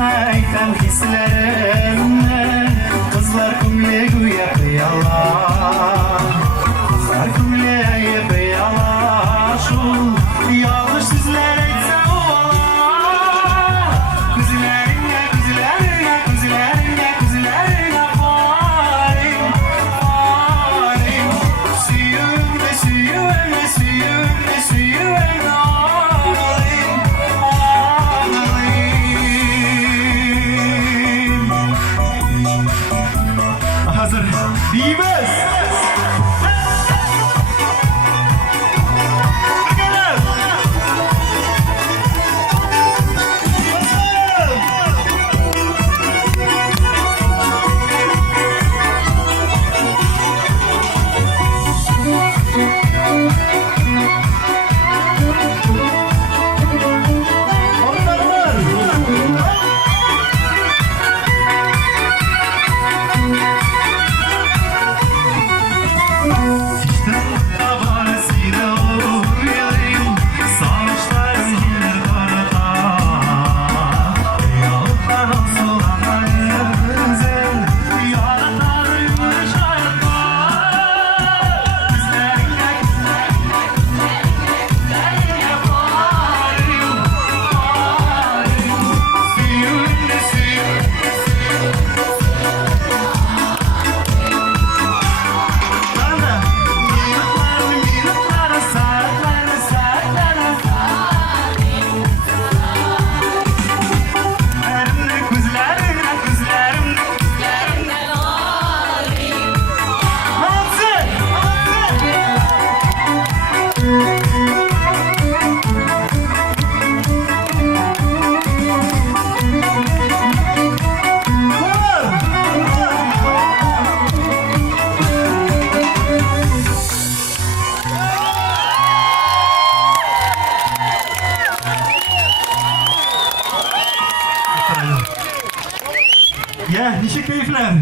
bilmekten hislerimle kızlar kumle güya kıyalar, kızlar kumle kıyalar, şu yanlış sizler etse ovalar. Kuzilerine, kuzilerine, kuzilerine, kuzilerine farim, farim. Süyüğüne, süyüğüne, süyüğüne, süyüğüne alayım, alayım. Hazır değiliz. Ya, nişik keyifler?